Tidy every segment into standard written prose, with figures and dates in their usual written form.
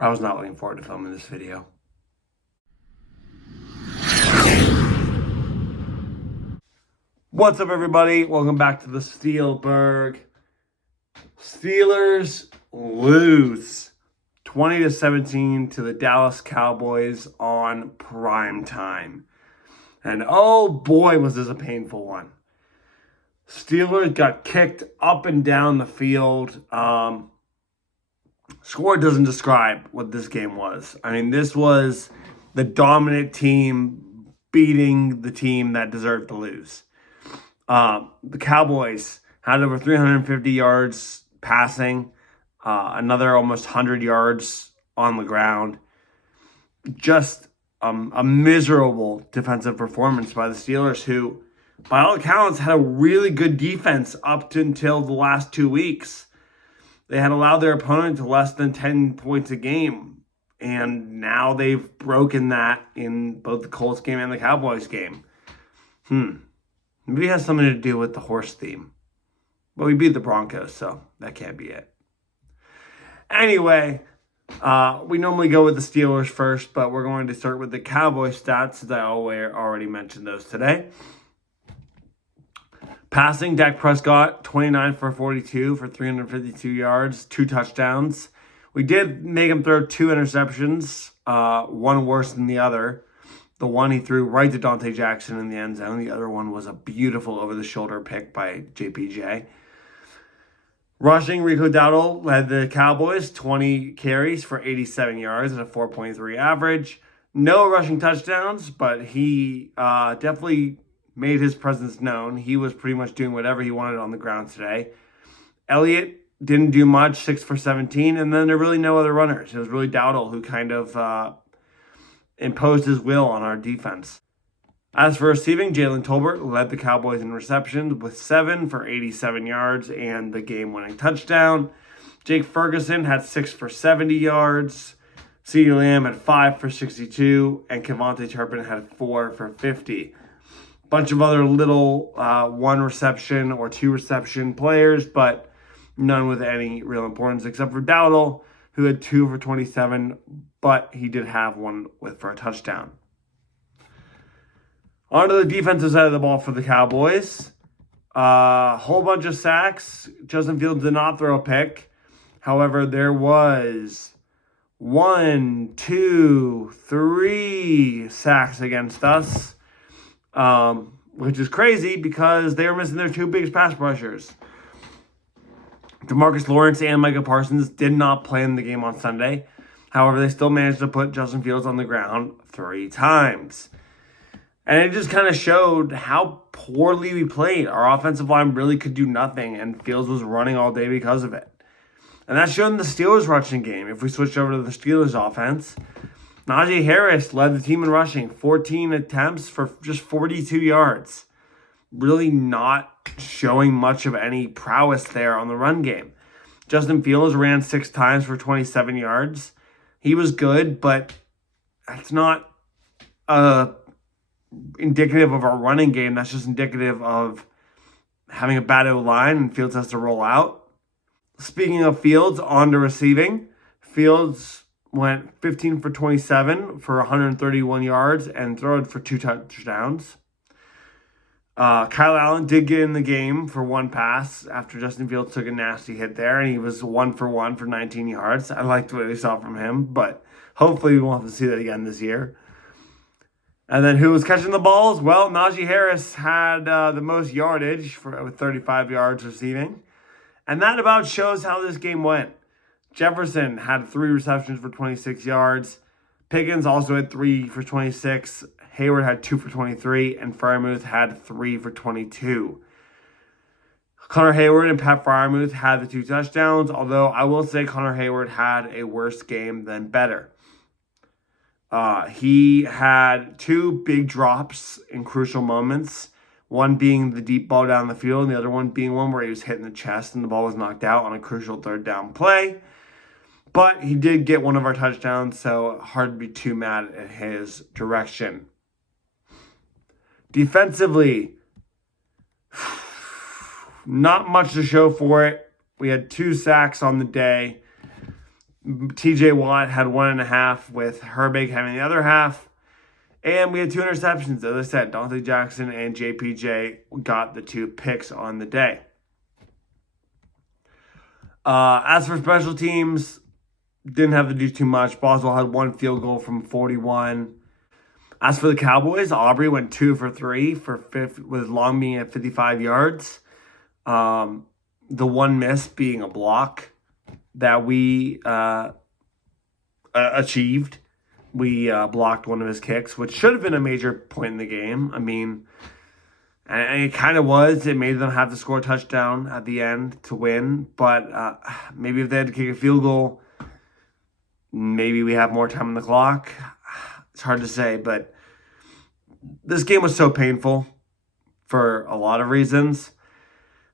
I was not looking forward to filming this video. What's up, everybody? Welcome back to the Steelburgh. Steelers lose 20-17 to the Dallas Cowboys on prime time. And oh boy, was this a painful one. Steelers got kicked up and down the field. Score doesn't describe what this game was. I mean, this was the dominant team beating the team that deserved to lose. The Cowboys had over 350 yards passing, another almost 100 yards on the ground. Just a miserable defensive performance by the Steelers, who, by all accounts, had a really good defense up until the last 2 weeks. They had allowed their opponent to less than 10 points a game, and now they've broken that in both the Colts game and the Cowboys game. Maybe it has something to do with the horse theme. But we beat the Broncos, so that can't be it. Anyway, we normally go with the Steelers first, but we're going to start with the Cowboys stats, since I already mentioned those today. Passing, Dak Prescott, 29 for 42 for 352 yards, 2 touchdowns. We did make him throw 2 interceptions, one worse than the other. The one he threw right to Dante Jackson in the end zone. The other one was a beautiful over-the-shoulder pick by JPJ. Rushing, Rico Dowdle led the Cowboys, 20 carries for 87 yards and a 4.3 average. No rushing touchdowns, but he definitely made his presence known. He was pretty much doing whatever he wanted on the ground today. Elliott didn't do much, 6 for 17, and then there were really no other runners. It was really Dowdle who kind of imposed his will on our defense. As for receiving, Jalen Tolbert led the Cowboys in receptions with 7 for 87 yards and the game-winning touchdown. Jake Ferguson had 6 for 70 yards. CeeDee Lamb had 5 for 62, and Kevontae Turpin had 4 for 50. Bunch of other little 1 reception or 2 reception players, but none with any real importance except for Dowdle, who had 2 for 27, but he did have 1 for a touchdown. On to the defensive side of the ball for the Cowboys. Whole bunch of sacks. Justin Fields did not throw a pick. However, there was 1, 2, 3 sacks against us. Which is crazy because they were missing their 2 biggest pass rushers. DeMarcus Lawrence and Micah Parsons did not play in the game on Sunday. However, they still managed to put Justin Fields on the ground 3 times. And it just kind of showed how poorly we played. Our offensive line really could do nothing, and Fields was running all day because of it. And that showed in the Steelers rushing game. If we switch over to the Steelers offense, Najee Harris led the team in rushing, 14 attempts for just 42 yards. Really not showing much of any prowess there on the run game. Justin Fields ran 6 times for 27 yards. He was good, but that's not indicative of our running game. That's just indicative of having a bad O-line, and Fields has to roll out. Speaking of Fields, on to receiving. Fields went 15 for 27 for 131 yards and threw it for 2 touchdowns. Kyle Allen did get in the game for 1 pass after Justin Fields took a nasty hit there, and he was 1 for 1 for 19 yards. I liked what we saw from him, but hopefully we won't have to see that again this year. And then who was catching the balls? Well, Najee Harris had the most yardage with 35 yards receiving. And that about shows how this game went. Jefferson had 3 receptions for 26 yards. Pickens also had 3 for 26. Hayward had 2 for 23. And Freiermuth had 3 for 22. Connor Hayward and Pat Freiermuth had the 2 touchdowns, although I will say Connor Hayward had a worse game than better. He had 2 big drops in crucial moments, one being the deep ball down the field, and the other one being one where he was hit in the chest and the ball was knocked out on a crucial 3rd down play. But he did get one of our touchdowns, so hard to be too mad at his direction. Defensively, not much to show for it. We had 2 sacks on the day. TJ Watt had 1.5, with Herbig having the other half. And we had 2 interceptions. As I said, Dante Jackson and JPJ got the 2 picks on the day. As for special teams, didn't have to do too much. Boswell had 1 field goal from 41. As for the Cowboys, Aubrey went 2 for 3 with long being at 55 yards. The one miss being a block that we achieved. We blocked one of his kicks, which should have been a major point in the game. I mean, and it kind of was. It made them have to score a touchdown at the end to win. But maybe if they had to kick a field goal, maybe we have more time on the clock. It's hard to say, but this game was so painful for a lot of reasons.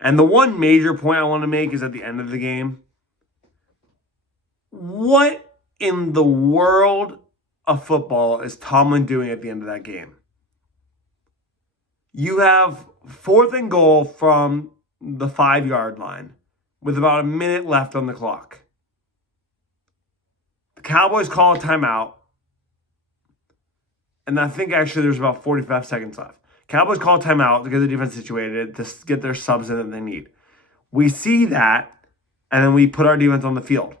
And the one major point I want to make is at the end of the game. What in the world of football is Tomlin doing at the end of that game? You have 4th and goal from the 5-yard line with about a minute left on the clock. The Cowboys call a timeout. And I think actually there's about 45 seconds left. Cowboys call a timeout to get the defense situated, to get their subs in that they need. We see that, and then we put our defense on the field.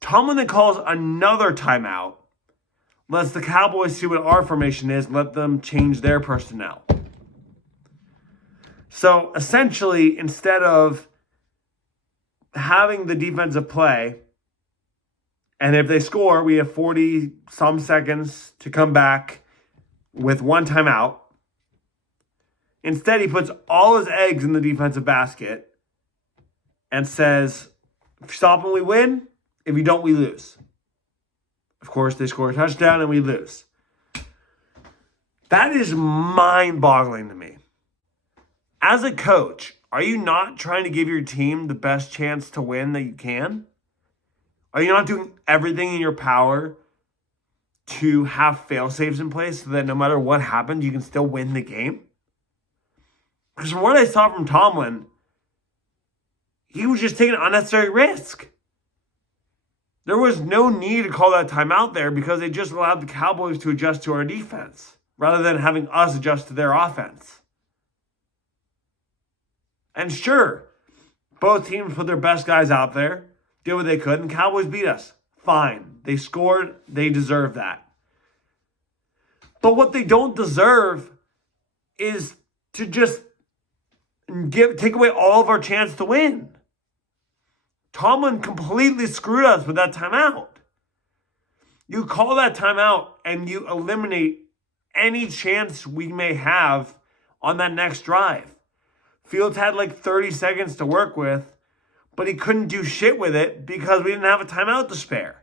Tomlin then calls another timeout, lets the Cowboys see what our formation is, let them change their personnel. So essentially, instead of having the defensive play, and if they score, we have 40-some seconds to come back with 1 timeout. Instead, he puts all his eggs in the defensive basket and says, if you stop and we win, if you don't, we lose. Of course, they score a touchdown and we lose. That is mind-boggling to me. As a coach, are you not trying to give your team the best chance to win that you can? Are you not doing everything in your power to have fail-safes in place so that no matter what happens, you can still win the game? Because from what I saw from Tomlin, he was just taking an unnecessary risk. There was no need to call that timeout there because they just allowed the Cowboys to adjust to our defense rather than having us adjust to their offense. And sure, both teams put their best guys out there, did what they could, and Cowboys beat us. Fine. They scored. They deserve that. But what they don't deserve is to just take away all of our chance to win. Tomlin completely screwed us with that timeout. You call that timeout and you eliminate any chance we may have on that next drive. Fields had like 30 seconds to work with, but he couldn't do shit with it because we didn't have a timeout to spare.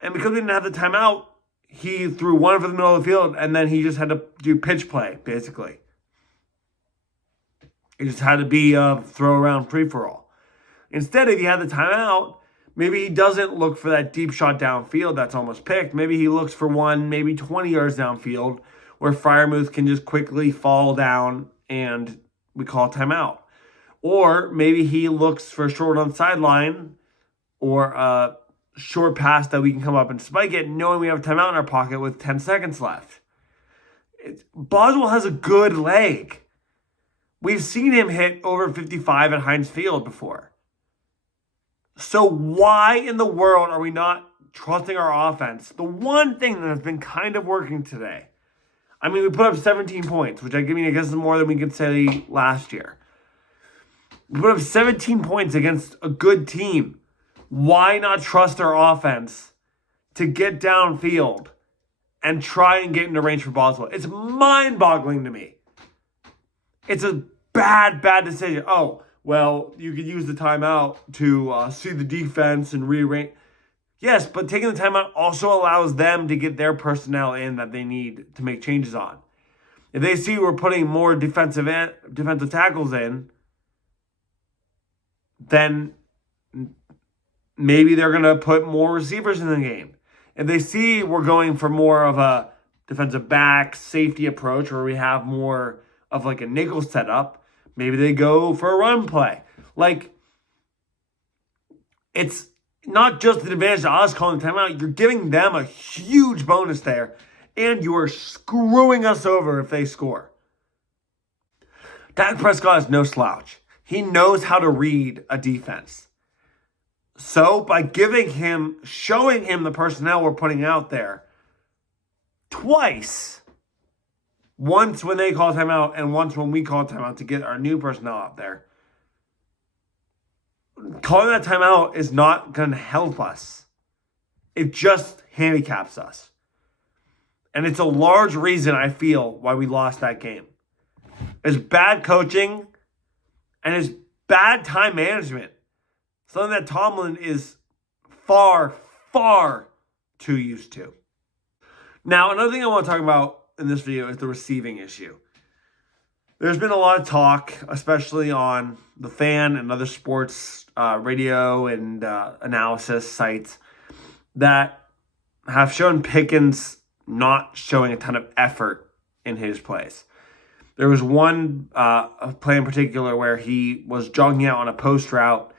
And because we didn't have the timeout, he threw one for the middle of the field, and then he just had to do pitch play, basically. It just had to be a throw-around free-for-all. Instead, if he had the timeout, maybe he doesn't look for that deep shot downfield that's almost picked. Maybe he looks for one, maybe 20 yards downfield, where Freiermuth can just quickly fall down and we call a timeout. Or maybe he looks for a short on sideline or a short pass that we can come up and spike it, knowing we have a timeout in our pocket with 10 seconds left. Boswell has a good leg. We've seen him hit over 55 at Heinz Field before. So why in the world are we not trusting our offense? The one thing that has been kind of working today. I mean, we put up 17 points, which I guess is more than we could say last year. We put up 17 points against a good team. Why not trust our offense to get downfield and try and get into range for Boswell? It's mind-boggling to me. It's a bad decision. Oh, well, you could use the timeout to see the defense and rearrange. Yes, but taking the timeout also allows them to get their personnel in that they need to make changes on. If they see we're putting more defensive tackles in, then maybe they're going to put more receivers in the game. If they see we're going for more of a defensive back safety approach where we have more of like a nickel setup, maybe they go for a run play. Like, it's not just an advantage to us calling the timeout. You're giving them a huge bonus there, and you are screwing us over if they score. Dak Prescott is no slouch. He knows how to read a defense. So by showing him the personnel we're putting out there twice, once when they call timeout and once when we call timeout to get our new personnel out there, calling that timeout is not going to help us. It just handicaps us. And it's a large reason, I feel, why we lost that game. It's bad coaching and it's bad time management. Something that Tomlin is far, far too used to. Now, another thing I want to talk about in this video is the receiving issue. There's been a lot of talk, especially on The Fan and other sports radio and analysis sites, that have shown Pickens not showing a ton of effort in his plays. There was one play in particular where he was jogging out on a post route.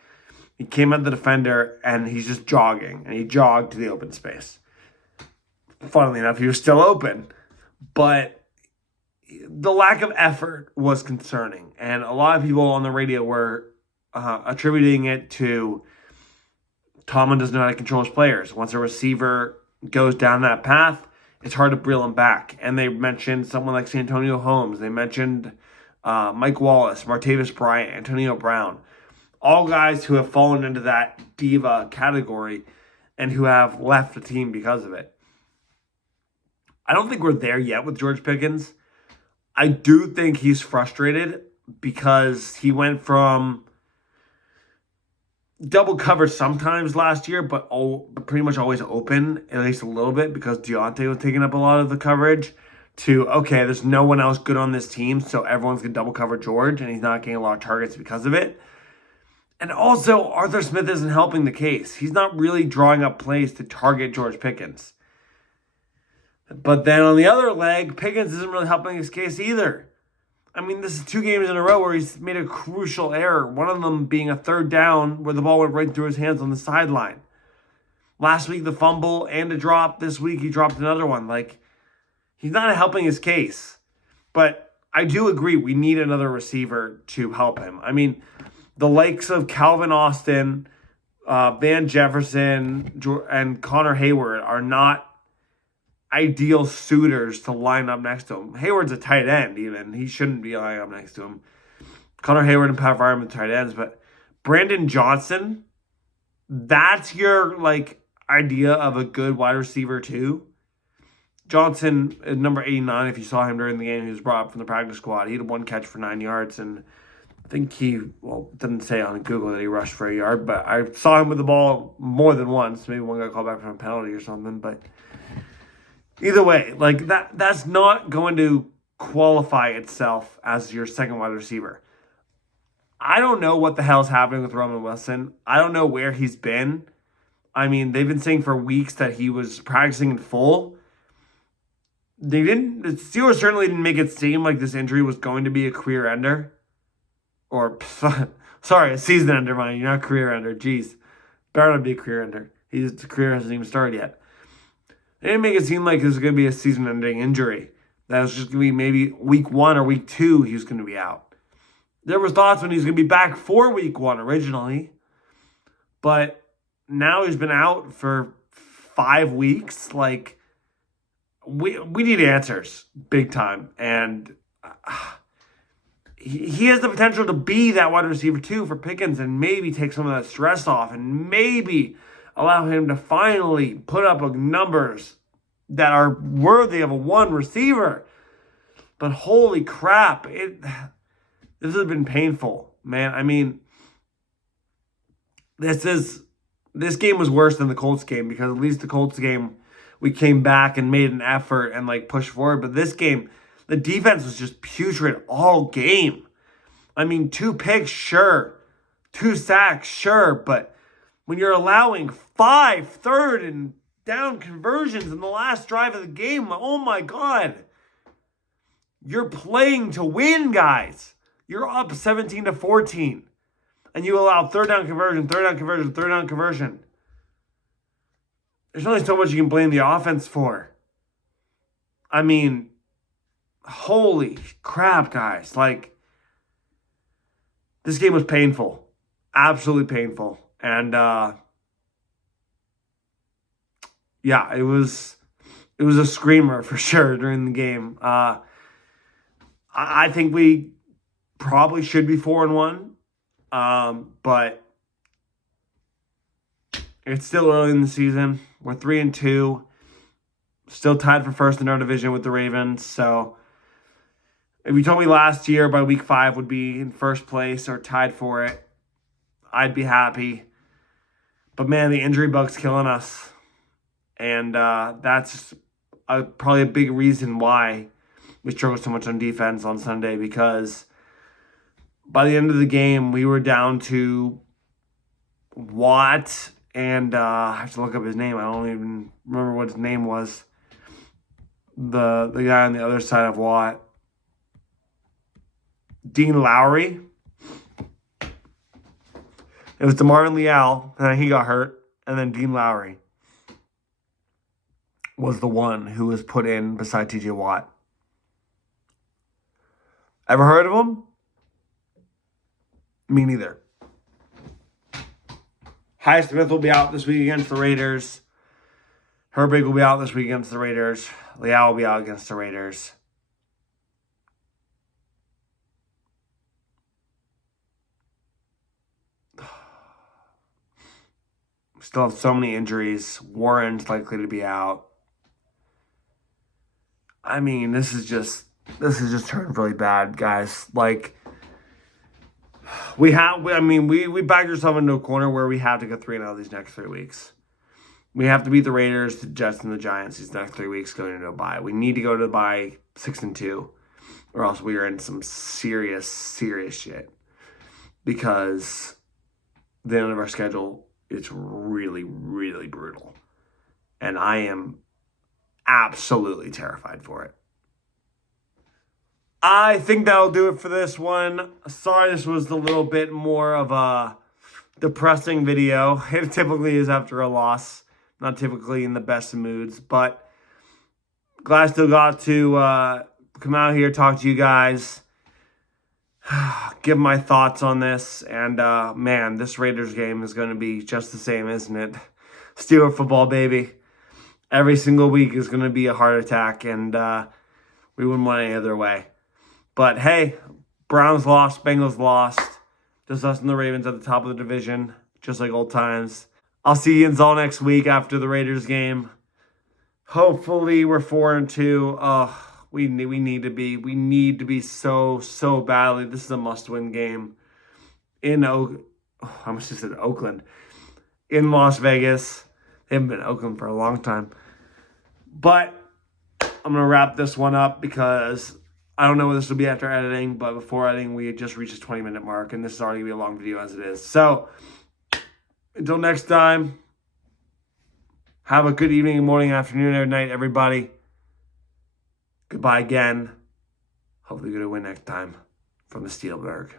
He came at the defender, and he's just jogging, and he jogged to the open space. Funnily enough, he was still open, but the lack of effort was concerning, and a lot of people on the radio were attributing it to Tomlin doesn't know how to control his players. Once a receiver goes down that path, it's hard to reel him back. And they mentioned someone like Santonio Holmes. They mentioned Mike Wallace, Martavis Bryant, Antonio Brown. All guys who have fallen into that diva category and who have left the team because of it. I don't think we're there yet with George Pickens. I do think he's frustrated because he went from double covered sometimes last year, but pretty much always open, at least a little bit, because Deontay was taking up a lot of the coverage, to, okay, there's no one else good on this team, so everyone's going to double cover George, and he's not getting a lot of targets because of it. And also, Arthur Smith isn't helping the case. He's not really drawing up plays to target George Pickens. But then on the other leg, Pickens isn't really helping his case either. I mean, this is 2 games in a row where he's made a crucial error. One of them being a third down where the ball went right through his hands on the sideline. Last week, the fumble and a drop. This week, he dropped another one. Like, he's not helping his case. But I do agree we need another receiver to help him. I mean, the likes of Calvin Austin, Van Jefferson, and Connor Hayward are not ideal suitors to line up next to him. Hayward's a tight end, even. He shouldn't be lining up next to him. Connor Hayward and Pat Freiermuth are tight ends, but Brandon Johnson, that's your, idea of a good wide receiver, too. Johnson is number 89. If you saw him during the game, he was brought up from the practice squad. He had 1 catch for 9 yards, and I think it didn't say on Google that he rushed for a yard, but I saw him with the ball more than once. Maybe one got called back from a penalty or something, but either way, that's not going to qualify itself as your second wide receiver. I don't know what the hell's happening with Roman Wilson. I don't know where he's been. I mean, they've been saying for weeks that he was practicing in full. The Steelers certainly didn't make it seem like this injury was going to be a career ender. Or, sorry, a season ender, mind you, not career ender. Jeez. Better not be a career ender. His career hasn't even started yet. They didn't make it seem like this was going to be a season-ending injury. That was just going to be maybe week 1 or week 2 he was going to be out. There was thoughts when he was going to be back for week 1 originally. But now he's been out for 5 weeks. We need answers big time. And he has the potential to be that wide receiver too for Pickens and maybe take some of that stress off and maybe allow him to finally put up numbers that are worthy of a 1 receiver. But holy crap, this has been painful, man. I mean, this game was worse than the Colts game, because at least the Colts game we came back and made an effort and pushed forward. But this game, the defense was just putrid all game. I mean, 2 picks, sure. 2 sacks, sure. But when you're allowing 5 third and down conversions in the last drive of the game, oh my God. You're playing to win, guys. You're up 17-14. and you allow third down conversion, third down conversion, third down conversion. There's only so much you can blame the offense for. I mean, holy crap, guys. Like, this game was painful. Absolutely painful. And, yeah, it was a screamer for sure during the game. I think we probably should be 4-1, but it's still early in the season. We're 3-2, still tied for first in our division with the Ravens. So if you told me last year by week 5 would be in first place or tied for it, I'd be happy. But man, the injury bug's killing us, and that's probably a big reason why we struggled so much on defense on Sunday, because by the end of the game, we were down to Watt and I have to look up his name. I don't even remember what his name was. The guy on the other side of Watt. Dean Lowry. It was DeMarvin Leal, and then he got hurt, and then Dean Lowry was the one who was put in beside TJ Watt. Ever heard of him? Me neither. Highsmith will be out this week against the Raiders. Herbig will be out this week against the Raiders. Leal will be out against the Raiders. Still have so many injuries. Warren's likely to be out. I mean, this is just turned really bad, guys. Like, we backed ourselves into a corner where we have to get 3-0 these next 3 weeks. We have to beat the Raiders, the Jets, and the Giants these next 3 weeks going into a bye. We need to go to the bye 6-2, or else we are in some serious, serious shit. Because the end of our schedule is really, really brutal. And I am absolutely terrified for it. I think that'll do it for this one. Sorry this was a little bit more of a depressing video. It typically is after a loss. Not typically in the best of moods. But glad I still got to come out here, talk to you guys. Give my thoughts on this. And, man, this Raiders game is going to be just the same, isn't it? Steelers football, baby. Every single week is going to be a heart attack. And we wouldn't want any other way. But, hey, Browns lost, Bengals lost. Just us and the Ravens at the top of the division, just like old times. I'll see you all next week after the Raiders game. Hopefully we're 4-2. Oh, we need to be so badly. This is a must-win game in I almost just said Oakland. In Las Vegas. They haven't been in Oakland for a long time. But I'm going to wrap this one up because I don't know what this will be after editing, but before editing, we had just reached the 20-minute mark, and this is already going to be a long video as it is. So, until next time, have a good evening, morning, afternoon, or night, everybody. Goodbye again. Hopefully, we're going to win next time from the Steelburgh.